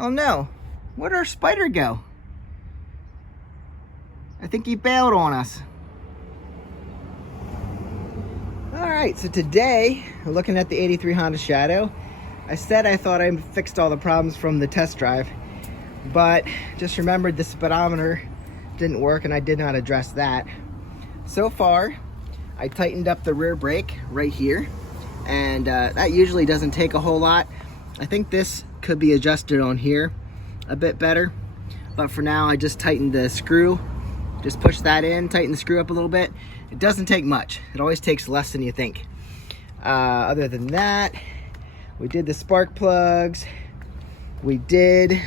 Oh no, where'd our spider go? I think he bailed on us. All right, so today, we're looking at the 83 Honda Shadow. I said I thought I fixed all the problems from the test drive, but just remembered the speedometer didn't work and I did not address that. So far, I tightened up the rear brake right here, and that usually doesn't take a whole lot. I think this could be adjusted on here a bit better, but for now I just tightened the screw. Just push that in, tighten the screw up a little bit. It doesn't take much. It always takes less than you think. Other than that, we did the spark plugs. We did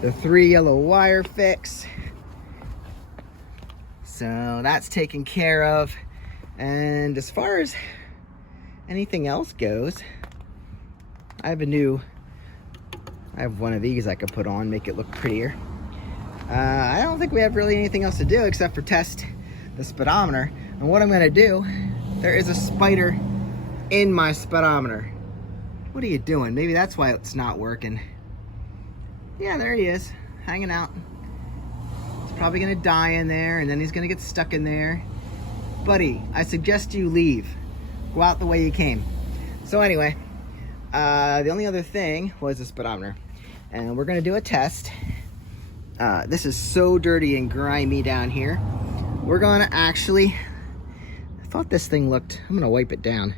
the 3 yellow wire fix. So that's taken care of. And as far as anything else goes, I have one of these I could put on, make it look prettier. I don't think we have really anything else to do except for test the speedometer. And what I'm gonna do, there is a spider in my speedometer. What are you doing? Maybe that's why it's not working. Yeah, there he is, hanging out. He's probably gonna die in there and then he's gonna get stuck in there. Buddy, I suggest you leave. Go out the way you came. So anyway, the only other thing was the speedometer. And we're gonna do a test. This is so dirty and grimy down here. We're gonna actually, I thought this thing looked, I'm gonna wipe it down.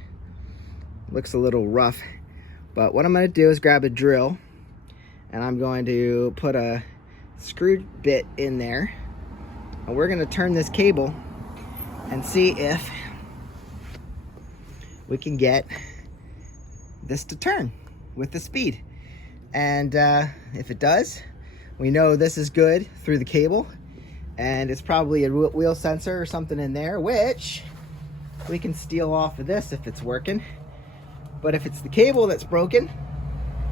It looks a little rough, but what I'm gonna do is grab a drill and I'm going to put a screw bit in there. And we're gonna turn this cable and see if we can get this to turn with the speed. And if it does, we know this is good through the cable, and it's probably a wheel sensor or something in there, which we can steal off of this if it's working. But if it's the cable that's broken,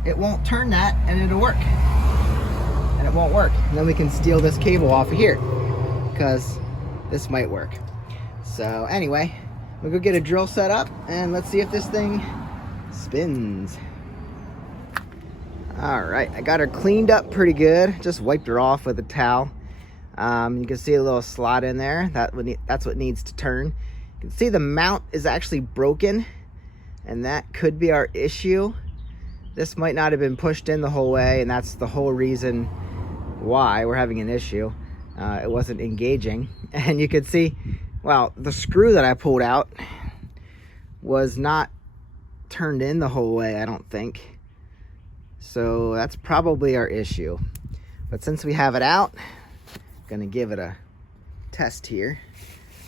it won't turn that and it'll work. And it won't work. And then we can steal this cable off of here, because this might work. So anyway, we'll go get a drill set up and let's see if this thing spins. All right, I got her cleaned up pretty good. Just wiped her off with a towel. You can see a little slot in there. That's what needs to turn. You can see the mount is actually broken, and that could be our issue. This might not have been pushed in the whole way, and that's the whole reason why we're having an issue. It wasn't engaging. And you could see, well, the screw that I pulled out was not turned in the whole way, I don't think. So that's probably our issue. But since we have it out, I'm gonna give it a test here.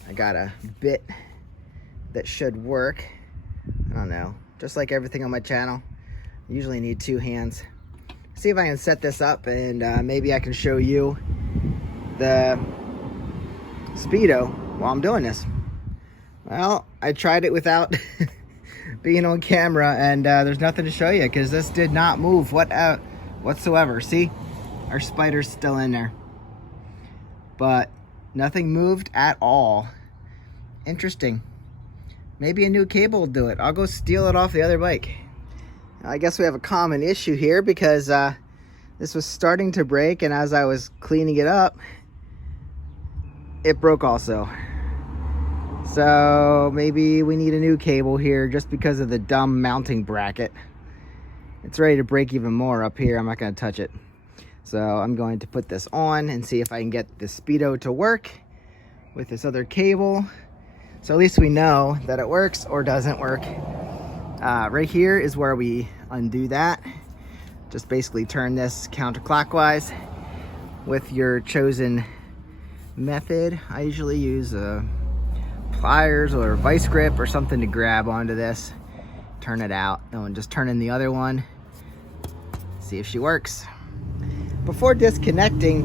I got a bit that should work. I don't know, just like everything on my channel, I usually need 2 hands. See if I can set this up and maybe I can show you the speedo while I'm doing this. Well, I tried it without being on camera, and there's nothing to show you because this did not move whatsoever. See, our spider's still in there, but nothing moved at all. Interesting. Maybe a new cable will do it. I'll go steal it off the other bike. I guess we have a common issue here because this was starting to break, and as I was cleaning it up, it broke also. So maybe we need a new cable here just because of the dumb mounting bracket. It's ready to break even more up here. I'm not going to touch it. So I'm going to put this on and see if I can get the speedo to work with this other cable. So at least we know that it works or doesn't work. Right here is where we undo that. Just basically turn this counterclockwise with your chosen method. I usually use pliers or a vice grip or something to grab onto this, turn it out, and just turn in the other one, see if she works. Before disconnecting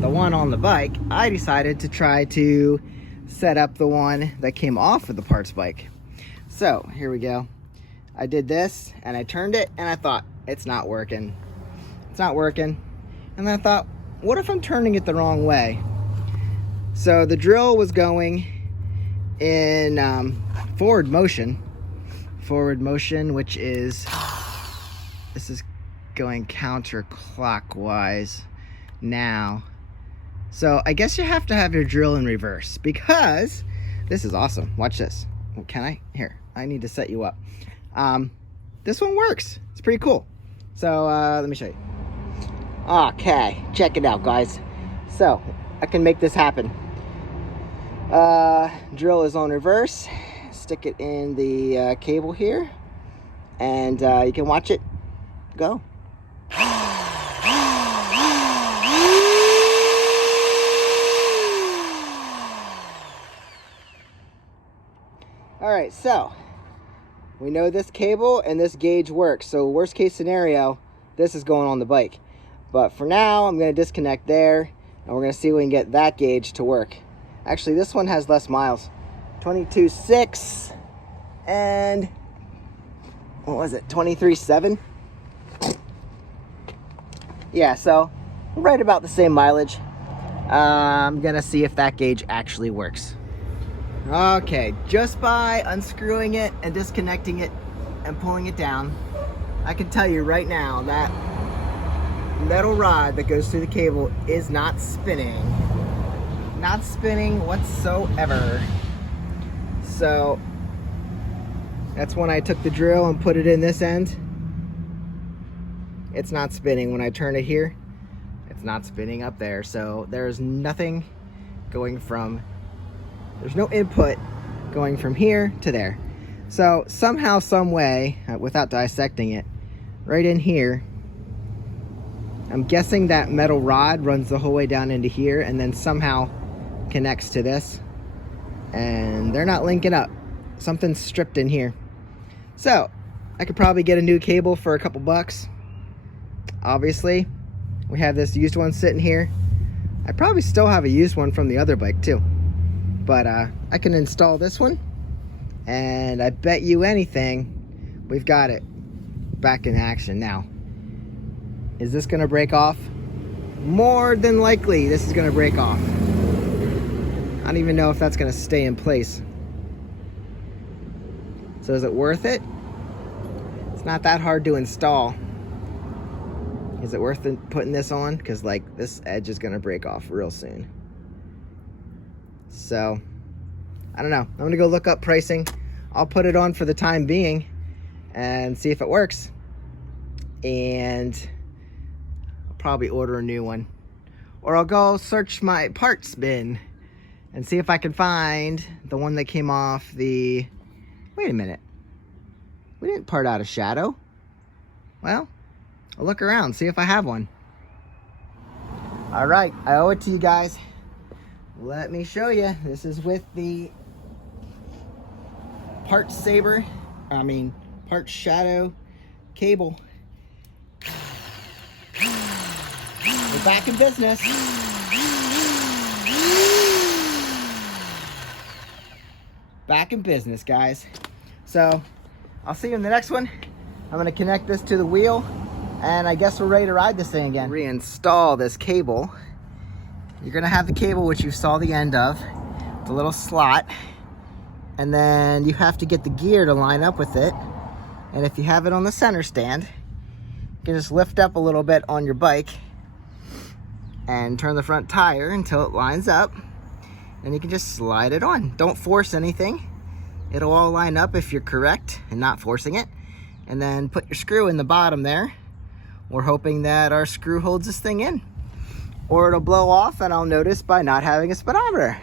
the one on the bike, I decided to try to set up the one that came off of the parts bike. So here we go. I did this and I turned it and I thought, it's not working. It's not working. And then I thought, what if I'm turning it the wrong way? So the drill was going in forward motion, which is, this is going counterclockwise now. So I guess you have to have your drill in reverse, because this is awesome. Watch this. Can I? Here, I need to set you up. This one works. It's pretty cool. So let me show you. Okay, check it out, guys. So I can make this happen. Drill is on reverse. Stick it in the cable here, and you can watch it go. All right, so we know this cable and this gauge works. So worst case scenario, this is going on the bike. But for now, I'm going to disconnect there, and we're going to see if we can get that gauge to work. Actually, this one has less miles. 22.6 and what was it? 23.7. Yeah, so right about the same mileage. I'm going to see if that gauge actually works. Okay, just by unscrewing it and disconnecting it and pulling it down, I can tell you right now that metal rod that goes through the cable is not spinning. Not spinning whatsoever. So that's when I took the drill and put it in this end. It's not spinning. When I turn it here, it's not spinning up there. So there's nothing going from, there's no input going from here to there. So somehow, some way, without dissecting it, right in here, I'm guessing that metal rod runs the whole way down into here and then somehow connects to this, and they're not linking up. Something's stripped in here. So I could probably get a new cable for a couple bucks. Obviously, we have this used one sitting here. I probably still have a used one from the other bike too, but I can install this one, and I bet you anything we've got it back in action now. Is this gonna break off? More than likely this is gonna break off. I don't even know if that's gonna stay in place. So is it worth it? It's not that hard to install. Is it worth putting this on? Because like this edge is gonna break off real soon. So I don't know. I'm gonna go look up pricing. I'll put it on for the time being and see if it works. And I'll probably order a new one. Or I'll go search my parts bin and see if I can find the one that came off the... Wait a minute. We didn't part out a Shadow. Well, I'll look around, see if I have one. All right, I owe it to you guys. Let me show you. This is with the Part Shadow cable. We're back in business. Back in business, guys. So I'll see you in the next one. I'm gonna connect this to the wheel, and I guess we're ready to ride this thing again. Reinstall this cable. You're gonna have the cable, which you saw the end of. It's a little slot, and then you have to get the gear to line up with it. And if you have it on the center stand, you can just lift up a little bit on your bike and turn the front tire until it lines up, and you can just slide it on. Don't force anything. It'll all line up if you're correct and not forcing it. And then put your screw in the bottom there. We're hoping that our screw holds this thing in, or it'll blow off and I'll notice by not having a speedometer.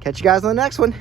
Catch you guys on the next one.